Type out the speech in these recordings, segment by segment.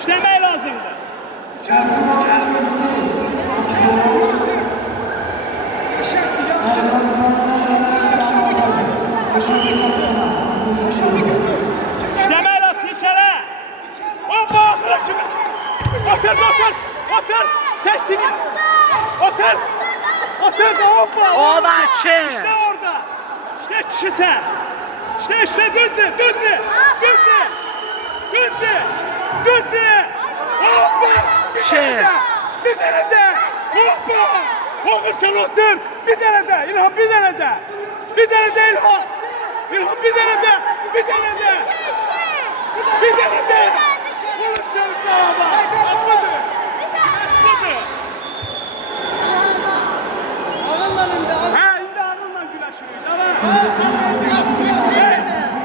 İşlemək lazımdır. İşlemək lazım içələ. Hoppa axıra kimi. Otur. Sesini. Otur da hoppa. O maçı. İşte orada. İşte kişi sen. İşte düzdü. Hoppa. Bir tane de. Hoppa. Oğuz sen otur. Bir tane de. İlhan bir tane de. İlhan bir tane de. Oğuz sen sağ budur. Ha, indi ağınla güləşirik. Tamam.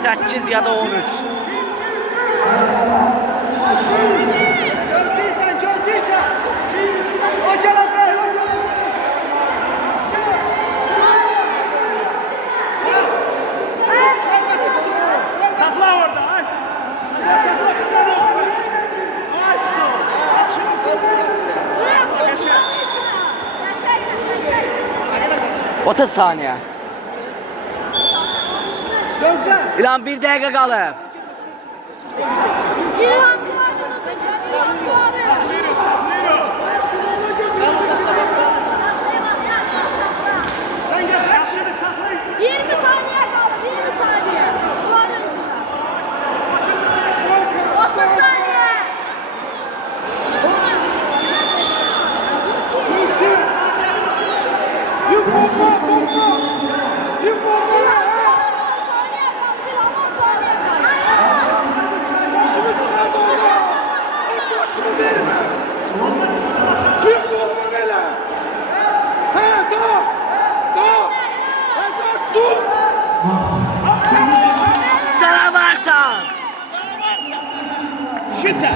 8 ya da 13. Gözləyirsən. Hocalar bəy, Sakla orada. Aç. Aç. 30 saniye. Gözlə. İlan 1 dakika kalıb. Mən gəl. 20 saniye kaldı, 20 saniye. Suar öncüler. 30 saniye. Yük bomba. Yük bomba. Saniye kaldı, bir 10 saniye kaldı. Başımı çıkar orada. Hep başımı verme. Yük bomba hele. He da. He da dur. Sana varsan. Şisa.